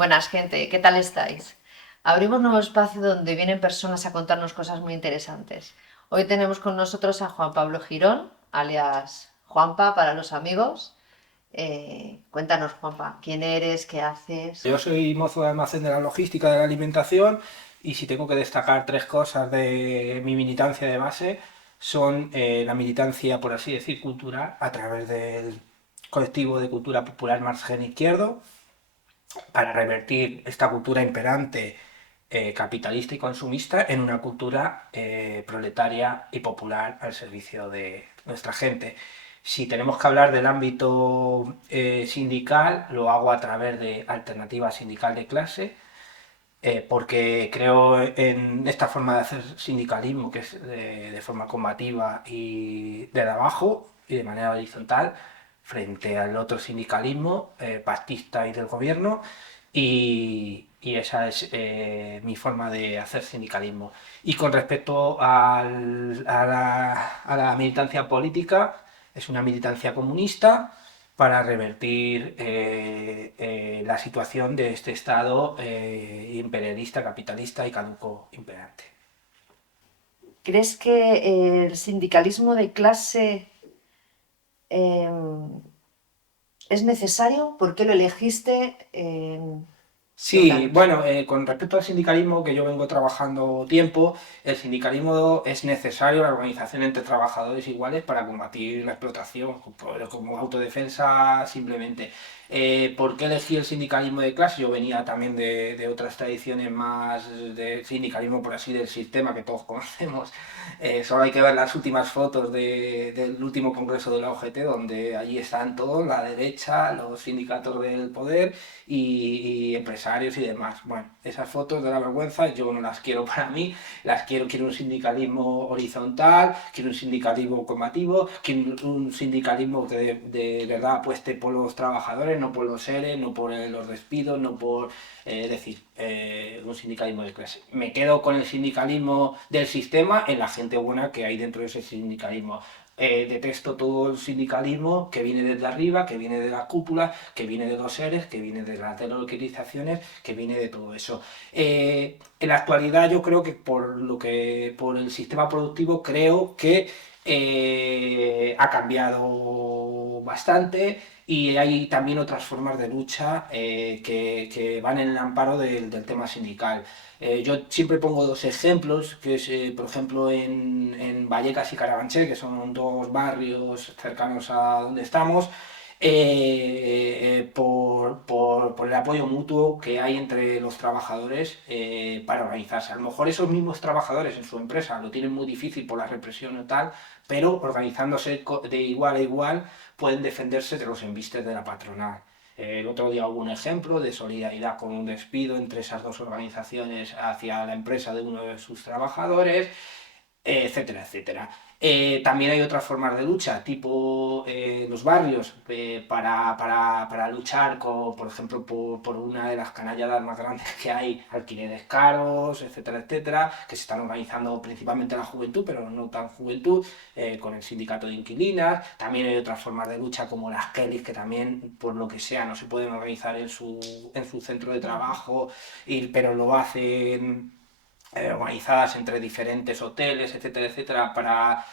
Buenas, gente, ¿qué tal estáis? Abrimos un nuevo espacio donde vienen personas a contarnos cosas muy interesantes. Hoy tenemos con nosotros a Juan Pablo Girón, alias Juanpa para los amigos. Cuéntanos, Juanpa, ¿quién eres? ¿Qué haces? Yo soy mozo de almacén de la logística de la alimentación y si tengo que destacar tres cosas de mi militancia de base son la militancia, por así decir, cultural a través del colectivo de cultura popular Margen Izquierdo para revertir esta cultura imperante capitalista y consumista en una cultura proletaria y popular al servicio de nuestra gente. Si tenemos que hablar del ámbito sindical, lo hago a través de Alternativa Sindical de Clase, porque creo en esta forma de hacer sindicalismo, que es de forma combativa y de abajo y de manera horizontal, frente al otro sindicalismo pactista y del gobierno, y esa es mi forma de hacer sindicalismo. Y con respecto a la militancia política, es una militancia comunista para revertir la situación de este Estado imperialista, capitalista y caduco imperante. ¿Crees que el sindicalismo de clase eh, es necesario? ¿Por qué lo elegiste? Sí, Cuéntanos. bueno, con respecto al sindicalismo, que yo vengo trabajando tiempo, el sindicalismo es necesario, la organización entre trabajadores iguales para combatir la explotación, como autodefensa simplemente. ¿Por qué elegí el sindicalismo de clase? Yo venía también de otras tradiciones más de sindicalismo, por así, del sistema que todos conocemos. Solo hay que ver las últimas fotos del último congreso de la OGT, donde allí están todos, la derecha, los sindicatos del poder y empresarios y demás. Bueno, esas fotos de la vergüenza yo no las quiero para mí, quiero un sindicalismo horizontal, quiero un sindicalismo combativo, quiero un sindicalismo que de verdad apueste por los trabajadores, no por los seres, no por los despidos, no por un sindicalismo de clase. Me quedo con el sindicalismo del sistema en la gente buena que hay dentro de ese sindicalismo. Detesto todo el sindicalismo que viene desde arriba, que viene de las cúpulas, que viene de los seres, que viene de las delocalizaciones, que viene de todo eso. En la actualidad yo creo que por el sistema productivo creo que ha cambiado bastante y hay también otras formas de lucha que van en el amparo del tema sindical. Yo siempre pongo dos ejemplos, que es, por ejemplo, en Vallecas y Carabanchel, que son dos barrios cercanos a donde estamos, por el apoyo mutuo que hay entre los trabajadores para organizarse. A lo mejor esos mismos trabajadores en su empresa lo tienen muy difícil por la represión y tal, pero organizándose de igual a igual pueden defenderse de los embistes de la patronal. El otro día hubo un ejemplo de solidaridad con un despido entre esas dos organizaciones hacia la empresa de uno de sus trabajadores, etcétera, etcétera. También hay otras formas de lucha, tipo los barrios, para luchar, por ejemplo, por una de las canalladas más grandes que hay, alquileres caros, etcétera, etcétera, que se están organizando principalmente la juventud, pero no tan juventud, con el sindicato de inquilinas. También hay otras formas de lucha como las Kellys, que también, por lo que sea, no se pueden organizar en su centro de trabajo, pero lo hacen organizadas entre diferentes hoteles, etcétera, etcétera, para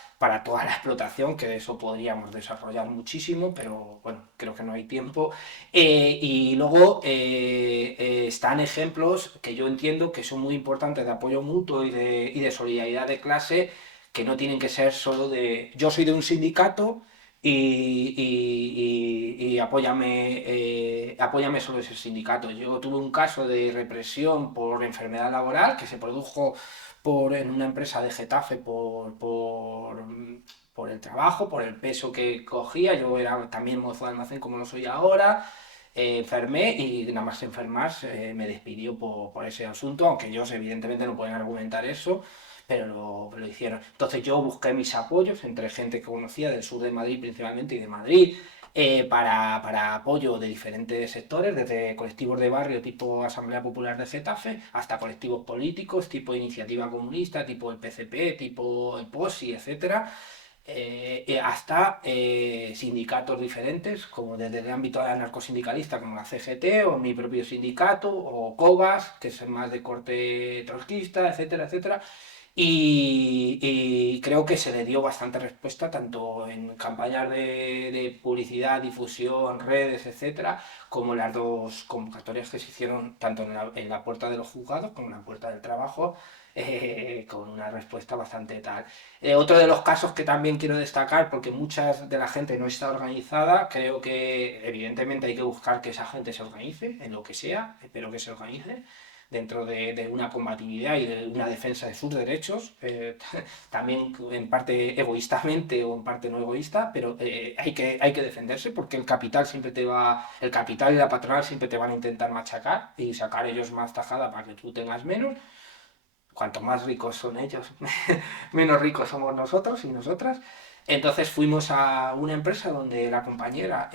toda la explotación, que de eso podríamos desarrollar muchísimo, pero bueno, creo que no hay tiempo. Y luego están ejemplos que yo entiendo que son muy importantes de apoyo mutuo y de solidaridad de clase, que no tienen que ser solo de yo soy de un sindicato y apóyame solo ese sindicato. Yo tuve un caso de represión por enfermedad laboral que se produjo en una empresa de Getafe por el trabajo, por el peso que cogía. Yo era también mozo de almacén como lo soy ahora. Enfermé y nada más enfermar me despidió por ese asunto, aunque ellos evidentemente no pueden argumentar eso, pero lo hicieron. Entonces yo busqué mis apoyos entre gente que conocía del sur de Madrid principalmente y de Madrid, para apoyo de diferentes sectores, desde colectivos de barrio tipo Asamblea Popular de Getafe, hasta colectivos políticos tipo Iniciativa Comunista, tipo el PCP, tipo el POSI, etcétera, hasta sindicatos diferentes, como desde el ámbito anarcosindicalista, como la CGT, o mi propio sindicato, o COGAS, que es más de corte trotskista, etcétera, etcétera. Y creo que se le dio bastante respuesta tanto en campañas de publicidad, difusión, redes, etcétera, como las dos convocatorias que se hicieron tanto en la puerta de los juzgados como en la puerta del trabajo, con una respuesta bastante tal. Otro de los casos que también quiero destacar, porque mucha de la gente no está organizada, creo que evidentemente hay que buscar que esa gente se organice en lo que sea, espero que se organice dentro de una combatividad y de una defensa de sus derechos, también en parte egoístamente o en parte no egoísta, pero hay que defenderse porque el capital y la patronal siempre te van a intentar machacar y sacar ellos más tajada para que tú tengas menos. Cuanto más ricos son ellos, menos ricos somos nosotros y nosotras. Entonces fuimos a una empresa donde la compañera,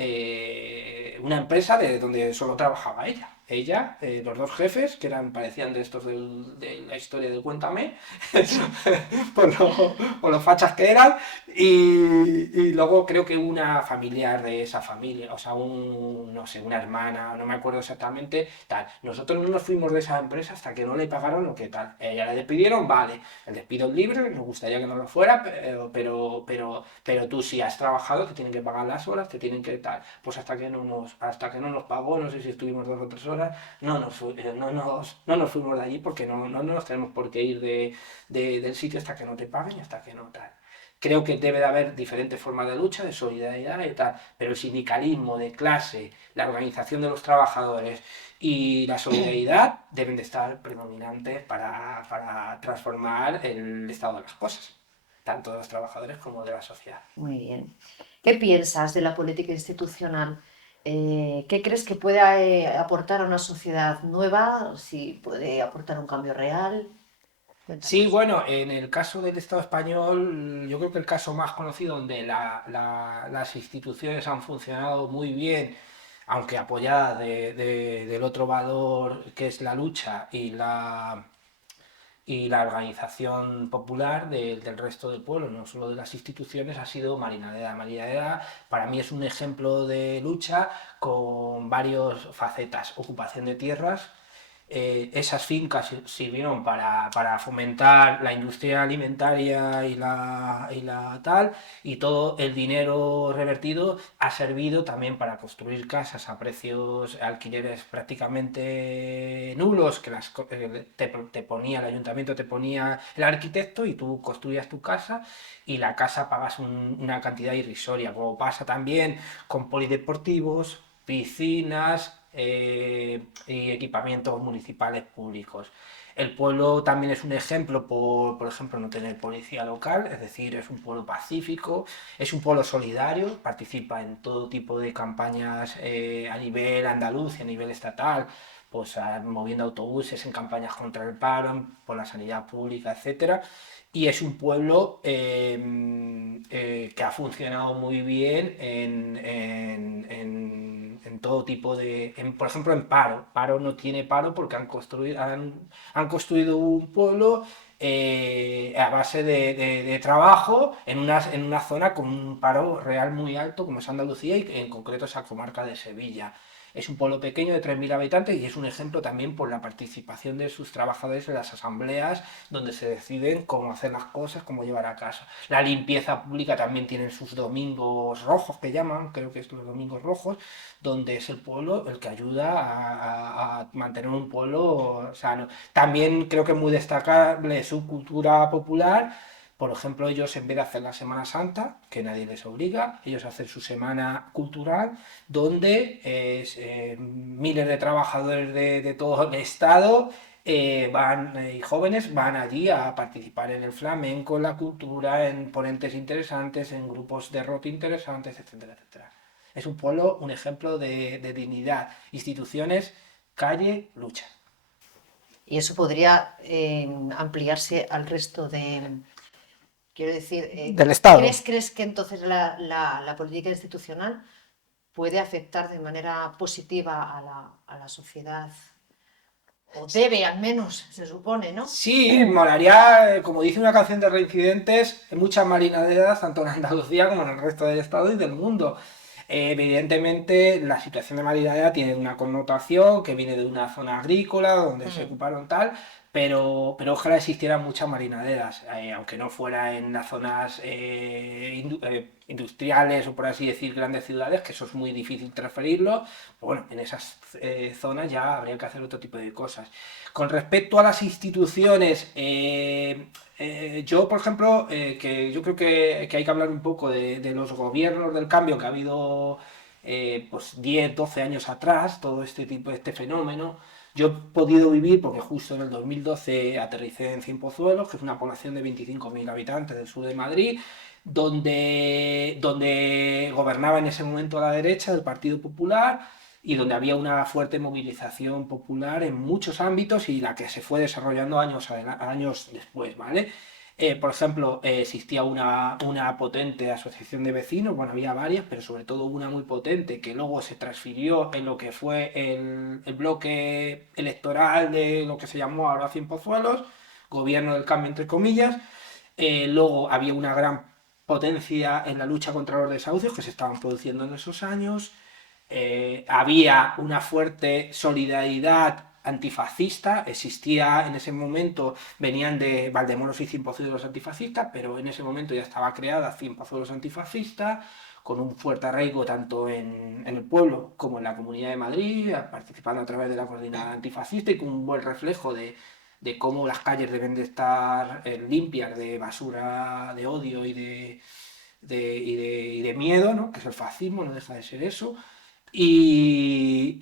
una empresa de donde solo trabajaba ella. Ella, los dos jefes, que parecían de estos de la historia del Cuéntame, por los fachas que eran, y luego creo que una familiar de esa familia, o sea, no sé, una hermana, no me acuerdo exactamente, tal. Nosotros no nos fuimos de esa empresa hasta que no le pagaron lo que tal. Ella le despidieron, vale, el despido es libre, nos gustaría que no lo fuera, pero tú si has trabajado te tienen que pagar las horas, te tienen que tal. Pues hasta que no nos pagó, no sé si estuvimos 2 o 3 horas, no nos fuimos de allí porque no nos tenemos por qué ir del sitio hasta que no te paguen y hasta que no tal. Creo que debe de haber diferentes formas de lucha, de solidaridad y tal, pero el sindicalismo de clase, la organización de los trabajadores y la solidaridad deben de estar predominantes para transformar el estado de las cosas, tanto de los trabajadores como de la sociedad. Muy bien. ¿Qué piensas de la política institucional? ¿Qué crees que puede aportar a una sociedad nueva? Si puede aportar un cambio real. Sí, Cuéntanos. bueno, en el caso del Estado español, yo creo que el caso más conocido donde las instituciones han funcionado muy bien, aunque apoyadas del otro valor que es la lucha y la organización popular del resto del pueblo, no solo de las instituciones, ha sido Marinadera. Marinadera para mí es un ejemplo de lucha con varias facetas: ocupación de tierras. Esas fincas sirvieron para fomentar la industria alimentaria y la tal, y todo el dinero revertido ha servido también para construir casas a precios alquileres prácticamente nulos, que te ponía el ayuntamiento, te ponía el arquitecto y tú construías tu casa y la casa pagas una cantidad irrisoria, como pasa también con polideportivos, piscinas, y equipamientos municipales públicos. El pueblo también es un ejemplo por ejemplo, no tener policía local, es decir, es un pueblo pacífico, es un pueblo solidario, participa en todo tipo de campañas a nivel andaluz y a nivel estatal, pues moviendo autobuses en campañas contra el paro, por la sanidad pública, etcétera. Y es un pueblo que ha funcionado muy bien en todo tipo por ejemplo, en paro. Paro no tiene paro porque han construido un pueblo a base de trabajo en una zona con un paro real muy alto, como es Andalucía y en concreto esa comarca de Sevilla. Es un pueblo pequeño de 3.000 habitantes y es un ejemplo también por la participación de sus trabajadores en las asambleas donde se deciden cómo hacer las cosas, cómo llevar a casa. La limpieza pública también tiene sus domingos rojos, que llaman, creo que es los domingos rojos, donde es el pueblo el que ayuda a mantener un pueblo sano. También creo que es muy destacable su cultura popular. Por ejemplo, ellos en vez de hacer la Semana Santa, que nadie les obliga, ellos hacen su semana cultural, donde miles de trabajadores de todo el estado y jóvenes van allí a participar en el flamenco, en la cultura, en ponentes interesantes, en grupos de rock interesantes, etcétera, etcétera. Es un pueblo, un ejemplo de dignidad, instituciones, calle, lucha. Y eso podría ampliarse al resto de... Quiero decir, Del Estado. ¿crees que entonces la política institucional puede afectar de manera positiva a la sociedad O debe al menos, se supone, ¿no? Sí, molaría, como dice una canción de Reincidentes, en muchas marinaderas, tanto en Andalucía como en el resto del estado y del mundo. Evidentemente, la situación de marinadera tiene una connotación que viene de una zona agrícola donde se Mm. ocuparon tal, pero ojalá existieran muchas marinaderas, aunque no fuera en las zonas industriales o por así decir grandes ciudades, que eso es muy difícil transferirlo. Bueno, en esas zonas ya habría que hacer otro tipo de cosas. Con respecto a las instituciones, yo, por ejemplo, que yo creo que hay que hablar un poco de los gobiernos del cambio que ha habido pues 10, 12 años atrás, todo este tipo, este fenómeno. Yo he podido vivir, porque justo en el 2012 aterricé en Cienpozuelos, que es una población de 25.000 habitantes del sur de Madrid, donde gobernaba en ese momento la derecha del Partido Popular y donde había una fuerte movilización popular en muchos ámbitos y la que se fue desarrollando años después, ¿vale? Por ejemplo, existía una potente asociación de vecinos, bueno, había varias, pero sobre todo una muy potente que luego se transfirió en lo que fue el bloque electoral de lo que se llamó ahora Cienpozuelos, gobierno del cambio entre comillas. Luego había una gran potencia en la lucha contra los desahucios que se estaban produciendo en esos años. Había una fuerte solidaridad antifascista, existía en ese momento, venían de Valdemoros y Cienpozuelos antifascistas, pero en ese momento ya estaba creada Cienpozuelos antifascista, con un fuerte arraigo tanto en el pueblo como en la Comunidad de Madrid, participando a través de la coordinada antifascista y con un buen reflejo de cómo las calles deben de estar limpias de basura, de odio y de miedo, ¿no? Que es el fascismo, no deja de ser eso. Y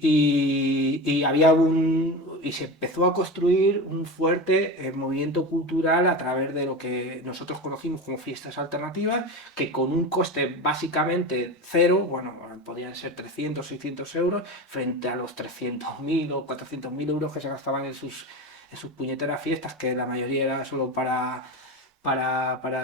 se empezó a construir un fuerte movimiento cultural a través de lo que nosotros conocimos como fiestas alternativas, que con un coste básicamente cero, bueno, podían ser 300, 600 euros, frente a los 300.000 o 400.000 euros que se gastaban en sus puñeteras fiestas, que la mayoría era solo para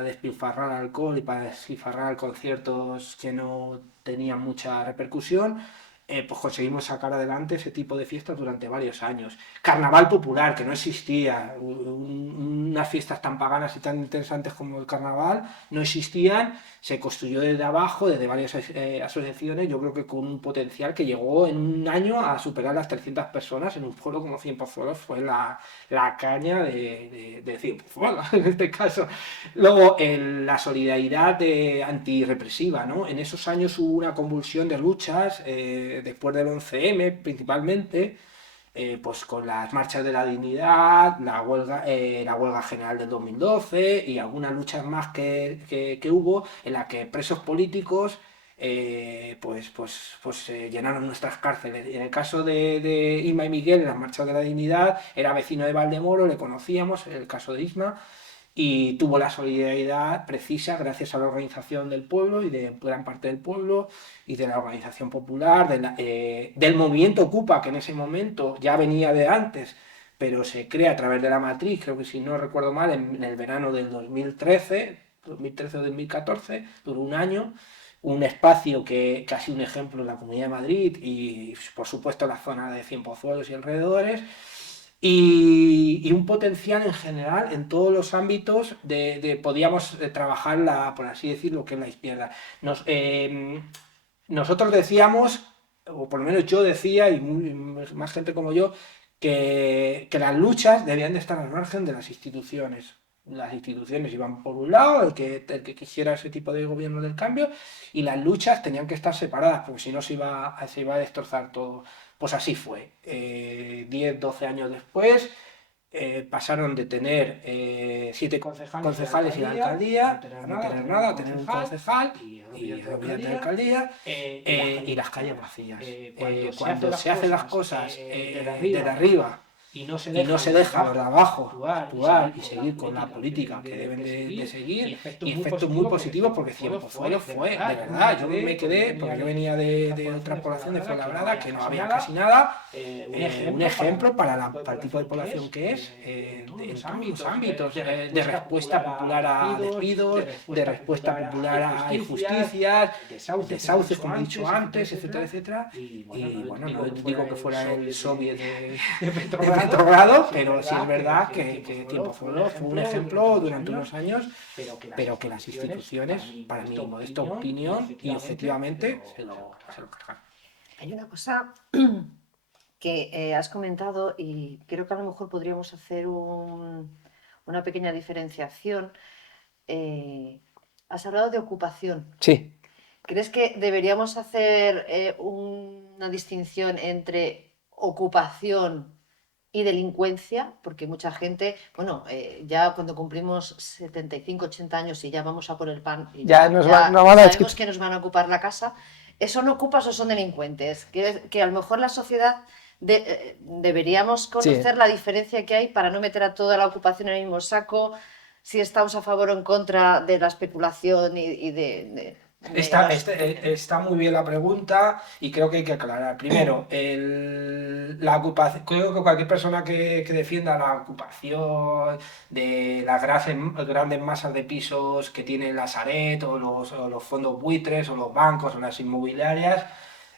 despilfarrar alcohol y para despilfarrar conciertos que no tenían mucha repercusión. Pues conseguimos sacar adelante ese tipo de fiestas durante varios años. Carnaval popular, que no existía, unas fiestas tan paganas y tan interesantes como el carnaval, no existían, se construyó desde abajo, desde varias asociaciones, yo creo que con un potencial que llegó en un año a superar las 300 personas en un pueblo como Cienpozuelos, fue la caña de Cienpozuelos en este caso. Luego, la solidaridad antirrepresiva, ¿no? En esos años hubo una convulsión de luchas, después del 11M principalmente, pues con las marchas de la dignidad, la huelga general del 2012 y algunas luchas más que hubo en las que presos políticos pues llenaron nuestras cárceles. En el caso de Isma y Miguel, en las marchas de la dignidad, era vecino de Valdemoro, le conocíamos, el caso de Isma, y tuvo la solidaridad precisa gracias a la organización del pueblo y de gran parte del pueblo y de la organización popular, del movimiento Ocupa, que en ese momento ya venía de antes, pero se crea a través de la matriz, creo que si no recuerdo mal, en el verano del 2013 o 2014, duró un año, un espacio que ha sido un ejemplo en la Comunidad de Madrid y por supuesto en la zona de Cienpozuelos y alrededores, y un potencial en general en todos los ámbitos podíamos trabajar por así decirlo, que es la izquierda. Nosotros decíamos, o por lo menos yo decía, y más gente como yo, que las luchas debían de estar al margen de las instituciones. Las instituciones iban por un lado, el que quisiera ese tipo de gobierno del cambio, y las luchas tenían que estar separadas, porque si no se iba a destrozar todo. Pues así fue. 10, 12 años después, pasaron de tener 7 concejales y la alcaldía, a no tener nada, a tener un concejal y olvídate de alcaldía, y las calles vacías. Cuando se hacen las cosas desde arriba y no se deja a los de abajo actuar y seguir con la política que deben de seguir, y efectos muy positivos, porque Cienpozuelos fue, de verdad, yo me quedé, porque yo venía de otra población de Fuenlabrada, que no había casi nada, un ejemplo para el tipo de población que es, en todos los ámbitos, de respuesta popular a despidos, de respuesta popular a injusticias, desahucios, como he dicho antes, etcétera, etcétera. Y bueno, no digo que fuera el soviet de retrógrado, pero sí es verdad que Tiempo Fue un ejemplo durante unos años, pero que las instituciones, para mi modesta opinión y objetivamente, se lo cargan. Hay una cosa que has comentado y creo que a lo mejor podríamos hacer una pequeña diferenciación. Has hablado de ocupación. Sí. ¿Crees que deberíamos hacer una distinción entre ocupación y delincuencia? Porque mucha gente, bueno, ya cuando cumplimos 75, 80 años y ya vamos a por el pan y Ya nos van a sabemos que nos van a ocupar la casa, ¿son ocupas o son delincuentes? Que a lo mejor la sociedad deberíamos conocer la diferencia que hay para no meter a toda la ocupación en el mismo saco, si estamos a favor o en contra de la especulación y de Está muy bien la pregunta y creo que hay que aclarar. Primero, la ocupación, creo que cualquier persona que defienda la ocupación de las grandes masas de pisos que tiene la Sareb o los fondos buitres o los bancos o las inmobiliarias,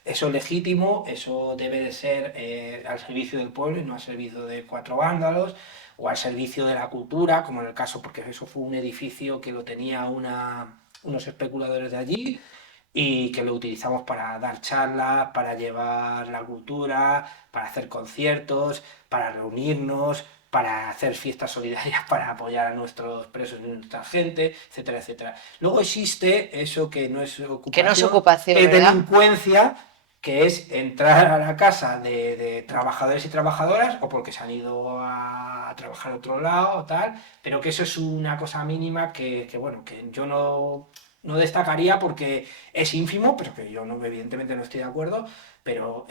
eso es legítimo, eso debe de ser al servicio del pueblo y no al servicio de cuatro vándalos o al servicio de la cultura, como en el caso, porque eso fue un edificio que lo tenía unos especuladores de allí y que lo utilizamos para dar charlas, para llevar la cultura, para hacer conciertos, para reunirnos, para hacer fiestas solidarias, para apoyar a nuestros presos y nuestra gente, etcétera, etcétera. Luego existe eso que no es ocupación, que no es ocupación, es ¿verdad? delincuencia, que es entrar a la casa de trabajadores y trabajadoras o porque se han ido a trabajar a otro lado o tal, pero que eso es una cosa mínima bueno, que yo no destacaría porque es ínfimo, pero que yo no, evidentemente no estoy de acuerdo, pero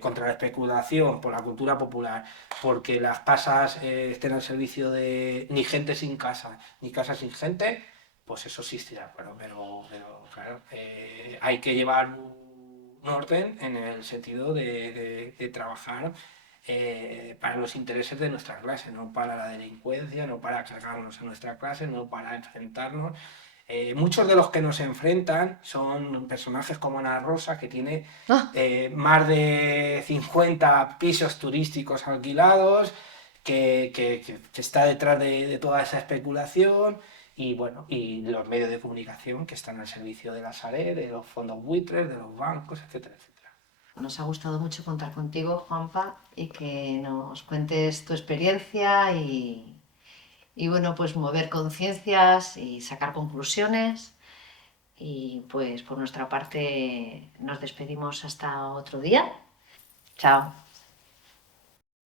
contra la especulación por la cultura popular, porque las pasas estén al servicio de ni gente sin casa, ni casa sin gente, pues eso sí estoy de acuerdo, pero claro, hay que llevar un orden en el sentido de trabajar para los intereses de nuestra clase, no para la delincuencia, no para cargarnos a nuestra clase, no para enfrentarnos. Muchos de los que nos enfrentan son personajes como Ana Rosa, que tiene más de 50 pisos turísticos alquilados, que está detrás de toda esa especulación y bueno, y los medios de comunicación que están al servicio de la Sareb, de los fondos buitres, de los bancos, etcétera, etcétera. Nos ha gustado mucho contar contigo, Juanpa, y que nos cuentes tu experiencia y bueno, pues mover conciencias y sacar conclusiones. Y pues por nuestra parte nos despedimos hasta otro día. Chao.